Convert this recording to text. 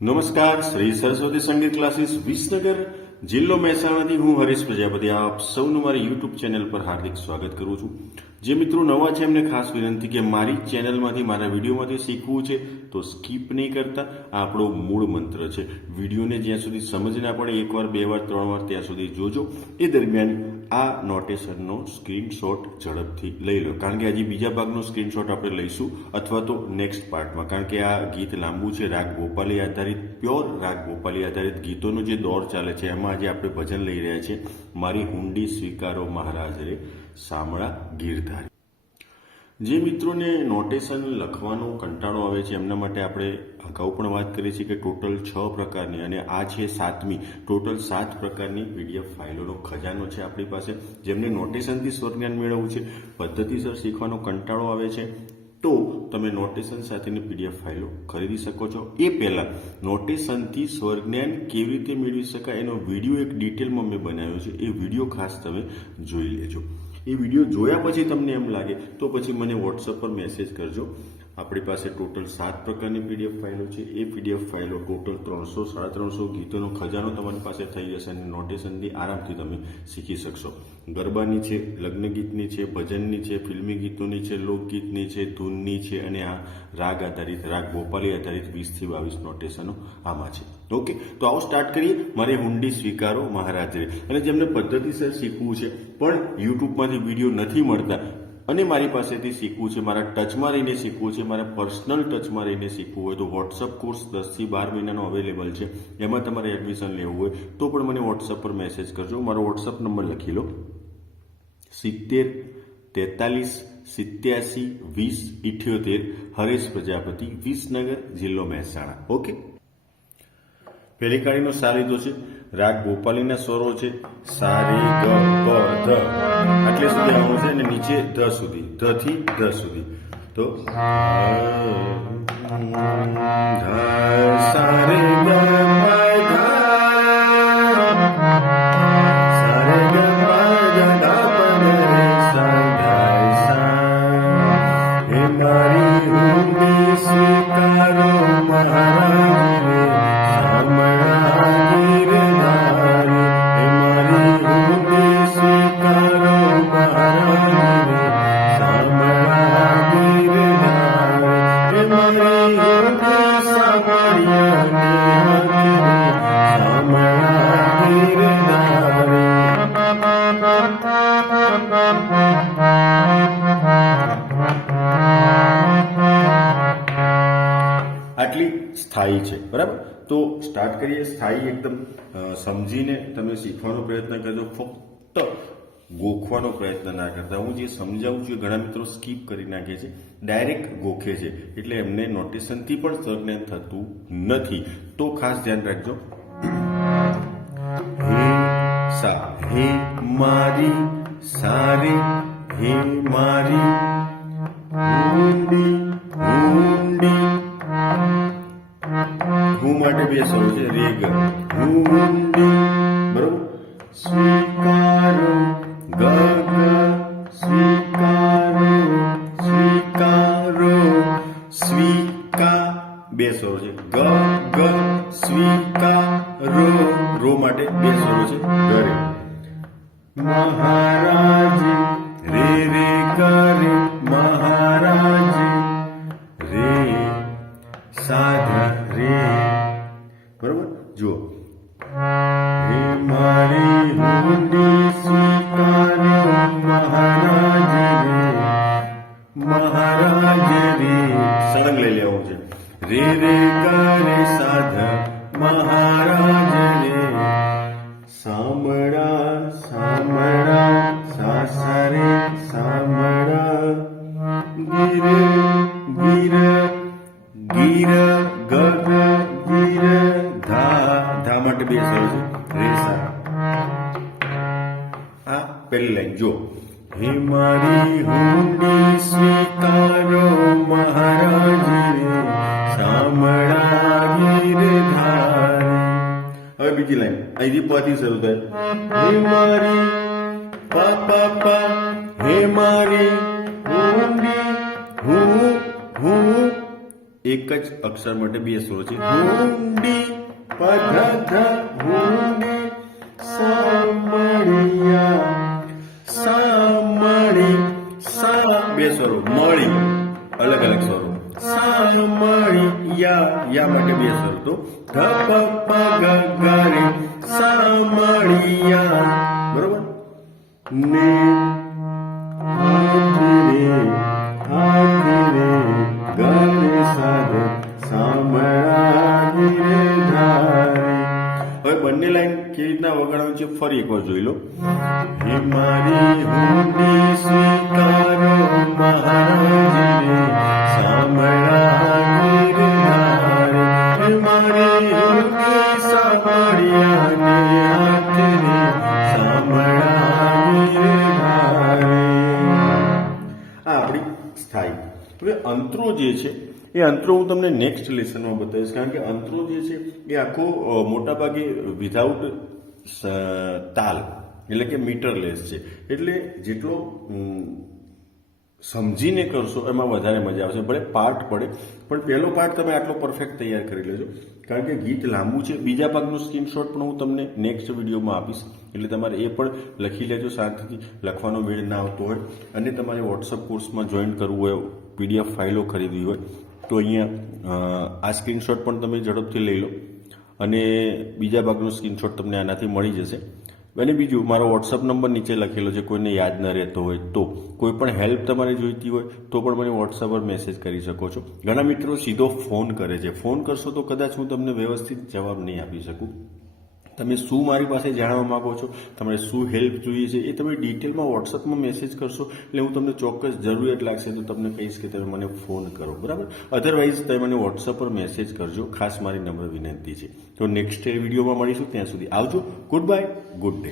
નમસ્કાર, શ્રી સરસ્વતી સંગીત ક્લાસીસ વિસનગર, જિલ્લો મહેસાણાથી હું હરીશ પ્રજાપતિ આપ સૌનું મારી યુટ્યુબ ચેનલ પર હાર્દિક સ્વાગત કરું છું. જે મિત્રો નવા છે એમને ખાસ વિનંતી કે મારી ચેનલમાંથી મારા વિડીયોમાંથી શીખવું છે તો સ્કીપ નહીં કરતા. આ આપણો મૂળ મંત્ર છે. વિડીયોને જ્યાં સુધી સમજ ના પડે એકવાર, બે વાર, ત્રણ વાર ત્યાં સુધી જોજો. એ દરમિયાન આ નોટેશનનો સ્ક્રીનશોટ ઝડપથી લઈ લો, કારણ કે હજી બીજા ભાગનો સ્ક્રીનશોટ આપણે લઈશું અથવા તો નેક્સ્ટ પાર્ટમાં, કારણ કે આ ગીત લાંબુ છે. રાગ ગોપાલી આધારિત, પ્યોર રાગ ગોપાલી આધારિત ગીતોનો જે દોર ચાલે છે એમાં આજે આપણે ભજન લઈ રહ્યા છીએ. મારી હુંડી સ્વીકારો મહારાજ રે, સામળા ગીરધારી. જે મિત્રોને નોટેશન લખવાનો કંટાળો આવે છે એમના માટે આપણે અગાઉ પણ વાત કરી છે કે ટોટલ 6 પ્રકારની, અને આ છે 7મી, ટોટલ 7 પ્રકારની પીડીએફ ફાઇલોનો ખજાનો છે આપણી પાસે. જેમને નોટેશનથી સ્વરજ્ઞાન મેળવવું છે, પદ્ધતિસર શીખવાનો કંટાળો આવે છે, તો તમે નોટેશન સાથેની પીડીએફ ફાઇલો ખરીદી શકો છો. એ પહેલાં નોટેશનથી સ્વરજ્ઞાન કેવી રીતે મેળવી શકાય એનો વિડીયો એક ડિટેલમાં મેં બનાવ્યો છે. એ વિડીયો ખાસ તમે જોઈ લેજો. એ વિડીયો જોયા પછી તમને એમ લાગે તો પછી મને વોટ્સઅપ પર મેસેજ કરજો. આપણી પાસે ટોટલ 7 પ્રકારની પીડીએફ ફાઇલો છે. એ પીડીએફ ફાઇલો ટોટલ 300 350 ગીતોનો ખજાનો તમારી પાસે થઈ જશે અને નોટેશનથી આરામથી તમે શીખી શકશો. ગરબાની છે, લગ્ન ગીતની છે, ભજનની છે, ફિલ્મી ગીતોની છે, લોકગીતની છે, ધૂનની છે, અને આ રાગ આધારિત, રાગ ગોપાલી આધારિત 20 થી 22 નોટેશનો આમાં છે. ઓકે, તો આવો સ્ટાર્ટ કરીએ. મારી હુંડી સ્વીકારો મહારાજ રે. અને જેમને પદ્ધતિસર શીખવું છે પણ યુટ્યુબમાંથી વિડીયો નથી મળતા અને મારી પાસેથી શીખવું છે, મારા ટચમાં રહીને શીખવું છે, મારા પર્સનલ ટચમાં રહીને શીખવું હોય તો વોટ્સઅપ કોર્સ 10 થી 12 મહિનાનો અવેલેબલ છે. એમાં તમારે એડમિશન લેવું હોય તો પણ મને વોટ્સઅપ પર મેસેજ કરજો. મારો વોટ્સઅપ નંબર લખી લો: 70 43 87 20 78. હરેશ પ્રજાપતિ, વિસનગર, જિલ્લો મહેસાણા. ઓકે, પહેલી કાળીનો સા લીધો છે. રાગ ગોપાલીના સ્વરો છે સા રે ગ પ ધ, આટલે સુધી આવવાનું છે, અને નીચે ધ સુધી, ધ થી ધ સુધી. તો સા રે ગ આટલી સ્થાયી છે. બરાબર, તો સ્ટાર્ટ કરીએ. સ્થાયી એકદમ સમજીને તમે શીખવાનો પ્રયત્ન કરજો, ફક્ત ગોખવાનો પ્રયત્ન ના કરતા. હું જે સમજાવું છું ઘણા મિત્રો સ્કીપ કરી નાખે છે, ડાયરેક્ટ ગોખે છે, એટલે એમને નોટેશનથી પણ સ્વરજ્ઞાન થતું નથી. તો ખાસ ધ્યાન રાખજો. હે સા, હે મારી સારી, હે મારી હુંડી, હુંડી. હું માટે બે સ્વરો છે, રે ગ, હુંડી. બરોબર, સ્વીકારો ગ ગ, સ્વીકારો, સ્વીકારો, સ્વીકા, બે સ્વરો છે, ગ ગ, સ્વીકારો. રો માટે બે સ્વરો છે, ગરે. મહારાજ રે રે કરે, મહારાજ રે, સાધા રે. બરોબર, જુઓ. હે મારી હુંડી સ્વીકારો મહારાજ રે, મહારાજ રે. સળંગ લઈ લેવું છે. રે રે કરે સાધા મહારાજ રે, સામળા, સામળા, સાસરે, સામળા ગીર, ગીર, ગીર, ગગ, ગીર, ધા. ધા માટે બે સ્વર છે, રે સા. આ પહેલી લાઈન જો. હે મારી હુંડી સ્વીકારો મહારાજ રે, સામળા ગીરધારી. હવે બીજી લાઈન અહીંથી પાથી શરૂ થાય. હે મારી પા પા પા, હે મારી હુંડી, હું હું. એક જ અક્ષર માટે બે સ્વરો છે. હુંડી પધધ હુંડી સામળિયા સામળી સા બે સ્વરો મળી અલગ અલગ સ્વરો સામળી યા માટે બે સ્વરો તો ધ પ પ ગ ગ રે સામળિયા બરોબર ને હાથરે ગરે સાધે સામળાની રે ધારે. હવે બંને લાઈન કેવી રીતના વગાડવાનું છે ફરી એકવાર જોઈ લો. હે મારી હુંડી સ્વીકારો મહારાજ રે સામળાની રે ધારે. હે મારી હુંડી સામળિયાને હાથે રે સામળાની રે ધારે. આ આપણી સ્થાયી. હવે અંતરો જે છે એ અંતરો હું તમને નેક્સ્ટ લેસનમાં બતાવીશ, કારણ કે અંતરો જે છે એ આખો મોટા ભાગે વિધાઉટ તાલ એટલે કે મીટરલેસ છે. એટલે જેટલો સમજીને કરશો એમાં વધારે મજા આવશે. ભલે પાર્ટ પડે પણ પહેલો પાર્ટ તમે આટલો પરફેક્ટ તૈયાર કરી લેજો, કારણ કે ગીત લાંબુ છે. બીજા ભાગનું સ્ક્રીનશોટ પણ હું તમને નેક્સ્ટ વિડીયોમાં આપીશ, એટલે તમારે એ પણ લખી લેજો શાંતિથી. લખવાનો મેળ ના આવતો હોય અને તમારે વોટ્સઅપ કોર્સમાં જોઈન કરવું હોય, PDF ફાઇલો ખરીદવી હોય તો અહીંયા આ સ્ક્રીનશોટ પણ તમે ઝડપથી લઈ લો અને બીજા ભાગનો સ્ક્રીનશોટ તમને આનાથી મળી જશે. અને બીજું, મારો વોટ્સઅપ નંબર નીચે લખેલો છે, કોઈને યાદ ન રહેતો હોય તો કોઈ પણ હેલ્પ તમારે જોઈતી હોય તો પણ મને વોટ્સઅપ પર મેસેજ કરી શકો છો. ઘણા મિત્રો સીધો ફોન કરે છે, ફોન કરશો તો કદાચ હું તમને વ્યવસ્થિત જવાબ નહીં આપી શકું. તમે શું મારી પાસે જાણવા માંગો છો, તમારે શું હેલ્પ જોઈએ છે, એ તમે ડિટેલમાં વોટ્સઅપમાં મેસેજ કરશો એટલે હું તમને ચોક્કસ જરૂરિયાત લાગશે તો તમને કહીશ કે તમે મને ફોન કરો, બરાબર. અધરવાઇઝ તમે મને વોટ્સઅપ પર મેસેજ કરજો, ખાસ મારી નમ્ર વિનંતી છે. તો નેક્સ્ટ વિડીયોમાં મળીશું, ત્યાં સુધી આવજો. Good bye, good day.